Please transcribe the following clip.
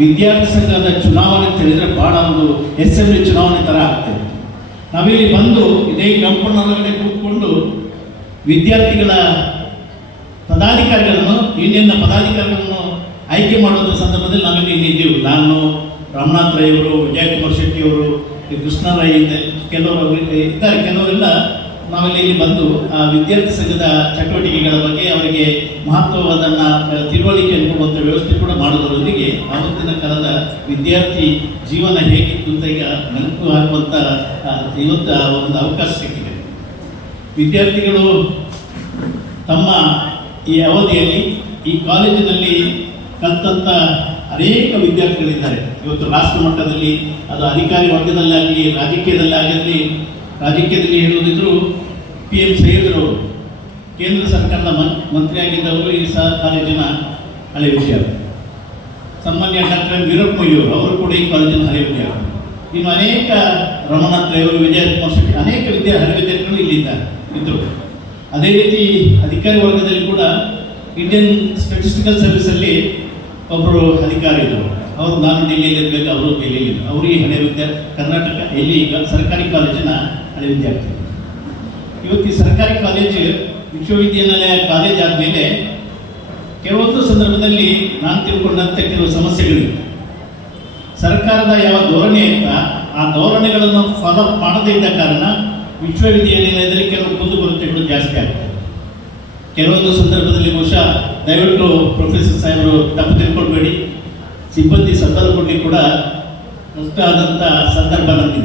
ವಿದ್ಯಾರ್ಥಿ ಸಂಘದ ಚುನಾವಣೆ ತಿಳಿದ್ರೆ ಬಹಳ ಒಂದು ಅಸೆಂಬ್ಲಿ ಚುನಾವಣೆ ಥರ ಆಗ್ತದೆ. ನಾವಿಲ್ಲಿ ಬಂದು ಇದೇ ಕಾಂಪೌಂಡ್ ಒಳಗಡೆ ಕೂತ್ಕೊಂಡು ವಿದ್ಯಾರ್ಥಿಗಳ ಪದಾಧಿಕಾರಿಗಳನ್ನು ಯೂನಿಯನ್ನ ಪದಾಧಿಕಾರಿಗಳನ್ನು ಆಯ್ಕೆ ಮಾಡುವಂಥ ಸಂದರ್ಭದಲ್ಲಿ ನಾವಿಲ್ಲಿ ಇಲ್ಲಿದ್ದೇವೆ. ನಾನು, ರಾಮನಾಥ್ ರೈ ಅವರು, ವಿಜಯಕುಮಾರ್ ಶೆಟ್ಟಿ ಅವರು, ಕೃಷ್ಣ ರೈ, ಕೆಲವರು ಇದ್ದಾರೆ. ಕೆಲವರೆಲ್ಲ ನಾವಿಲ್ಲಿ ಬಂದು ಆ ವಿದ್ಯಾರ್ಥಿ ಸಂಘದ ಚಟುವಟಿಕೆಗಳ ಬಗ್ಗೆ ಅವರಿಗೆ ಮಹತ್ವವಾದನ್ನು ತಿಳುವಳಿಕೆಯನ್ನು ಕೊಡುವಂಥ ವ್ಯವಸ್ಥೆ ಕೂಡ ಮಾಡೋದರೊಂದಿಗೆ ಆವತ್ತಿನ ಕಾಲದ ವಿದ್ಯಾರ್ಥಿ ಜೀವನ ಹೇಗಿತ್ತು ಅಂತ ಈಗ ನೆನಪು ಹಾಕುವಂಥ ಇವತ್ತು ಒಂದು ಅವಕಾಶ ಸಿಕ್ಕಿದೆ. ವಿದ್ಯಾರ್ಥಿಗಳು ತಮ್ಮ ಈ ಅವಧಿಯಲ್ಲಿ ಈ ಕಾಲೇಜಿನಲ್ಲಿ ಕಲಿತಂಥ ಅನೇಕ ವಿದ್ಯಾರ್ಥಿಗಳಿದ್ದಾರೆ. ಇವತ್ತು ರಾಷ್ಟ್ರ ಮಟ್ಟದಲ್ಲಿ, ಅದು ಅಧಿಕಾರಿ ವರ್ಗದಲ್ಲಾಗಲಿ, ರಾಜಕೀಯದಲ್ಲಿ ಹೇಳುವುದಿದ್ರು PM ಸೈಯದ್ರವರು ಕೇಂದ್ರ ಸರ್ಕಾರದ ಮಂತ್ರಿಯಾಗಿದ್ದವರು ಈ ಕಾಲೇಜಿನ ಹಳೆ ವಿದ್ಯಾರ್ಥಿ. ಸಾಮಾನ್ಯ ಡಾಕ್ಟರ್ ವೀರಪ್ಪ ಮೊಯ್ಯೂರು ಅವರು ಕೂಡ ಈ ಕಾಲೇಜಿನ ಹಳೆ ವಿದ್ಯಾರ್ಥಿ. ಇನ್ನು ಅನೇಕ ರಮನಾಥ್ ರೈ ಅವರು, ವಿಜಯಕುಮಾರ್ ಶೆಟ್ಟಿ, ಅನೇಕ ಹಳೆ ವಿದ್ಯಾರ್ಥಿಗಳು ಇಲ್ಲಿದ್ದಾರೆ ಇದ್ದರು. ಅದೇ ರೀತಿ ಅಧಿಕಾರಿ ವರ್ಗದಲ್ಲಿ ಕೂಡ ಇಂಡಿಯನ್ ಸ್ಟ್ಯಾಟಿಸ್ಟಿಕಲ್ ಸರ್ವಿಸಲ್ಲಿ ಒಬ್ಬರು ಅಧಿಕಾರಿ ಇದ್ದರು. ಅವರು ನಾನು ಡೆಲ್ಲಿಯಲ್ಲಿ ಇರಬೇಕು, ಅವರು ಡೆಲ್ಲಿಯಲ್ಲಿ, ಅವರು ಈ ಹಳೆ ಕರ್ನಾಟಕ ಎಲ್ಲಿ ಈಗ ಸರ್ಕಾರಿ ಕಾಲೇಜಿನ ಹಳೆ ವಿದ್ಯಾರ್ಥಿ. ಇವತ್ತು ಈ ಸರ್ಕಾರಿ ಕಾಲೇಜು ವಿಶ್ವವಿದ್ಯಾನಿಲಯ ಕಾಲೇಜ್ ಆದಮೇಲೆ ಕೆಲವೊಂದು ಸಂದರ್ಭದಲ್ಲಿ ನಾನು ತಿಳ್ಕೊಂಡಂತೆ ಕೆಲವು ಸಮಸ್ಯೆಗಳಿವೆ. ಸರ್ಕಾರದ ಯಾವ ಧೋರಣೆ ಅಂತ ಆ ಧೋರಣೆಗಳನ್ನು ಫಾಲೋ ಮಾಡದೇ ಇದ್ದ ಕಾರಣ ವಿಶ್ವವಿದ್ಯಾನಿಲಯದಲ್ಲಿ ಕೆಲವು ಕುಂದುಕೊರತೆಗಳು ಜಾಸ್ತಿ ಆಗ್ತವೆ. ಕೆಲವೊಂದು ಸಂದರ್ಭದಲ್ಲಿ ಬಹುಶಃ ದಯವಿಟ್ಟು ಪ್ರೊಫೆಸರ್ ಸಾಹೇಬರು ತಪ್ಪು ತಿಳ್ಕೊಳ್ಬೇಡಿ, ಸಿಬ್ಬಂದಿ ಸಂಬಳ ಕೊಡಲಿಕ್ಕೆ ಕೂಡ ಕಷ್ಟ ಆದಂಥ ಸಂದರ್ಭ ನನಗೆ